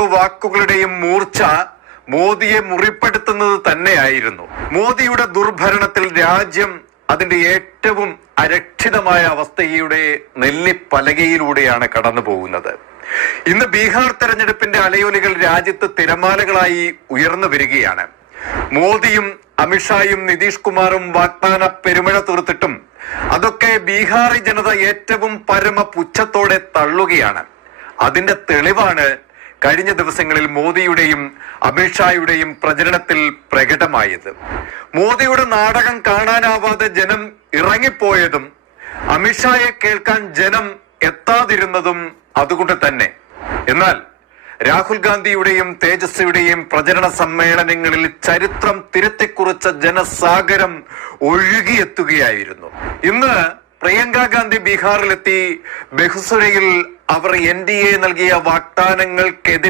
ഓരോ വാക്കുകളുടെയും മൂർച്ച മോദിയെ മുറിപ്പെടുത്തുന്നത് തന്നെയായിരുന്നു. മോദിയുടെ ദുർഭരണത്തിൽ രാജ്യം അതിന്റെ ഏറ്റവും അരക്ഷിതമായ അവസ്ഥയുടെ നെല്ലിപ്പലകയിലൂടെയാണ് കടന്നു പോകുന്നത്. ഇന്ന് ബീഹാർ തെരഞ്ഞെടുപ്പിന്റെ അലയൊലികൾ രാജ്യത്ത് തിരമാലകളായി ഉയർന്നു വരികയാണ്. മോദിയും അമിത്ഷായും നിതീഷ് കുമാറും വാഗ്ദാന പെരുമഴ തീർത്തിട്ടും അതൊക്കെ ബീഹാറി ജനത ഏറ്റവും പരമ പുച്ഛത്തോടെ തള്ളുകയാണ്. അതിന്റെ തെളിവാണ് കഴിഞ്ഞ ദിവസങ്ങളിൽ മോദിയുടെയും അമിത്ഷായുടെയും പ്രചരണത്തിൽ പ്രകടമായത്. മോദിയുടെ നാടകം കാണാനാവാതെ ജനം ഇറങ്ങിപ്പോയതും അമിത്ഷായെ കേൾക്കാൻ ജനം എത്താതിരുന്നതും അതുകൊണ്ട് തന്നെ. എന്നാൽ രാഹുൽ ഗാന്ധിയുടെയും തേജസ്വിയുടെയും പ്രചരണ സമ്മേളനങ്ങളിൽ ചരിത്രം തിരുത്തിക്കുറിച്ച ജനസാഗരം ഒഴുകിയെത്തുകയായിരുന്നു. ഇന്ന് പ്രിയങ്ക ഗാന്ധി ബീഹാറിലെത്തി ബെഹുസുരയിൽ അവർ NDA നൽകിയ വാഗ്ദാനങ്ങൾക്കെതിരെ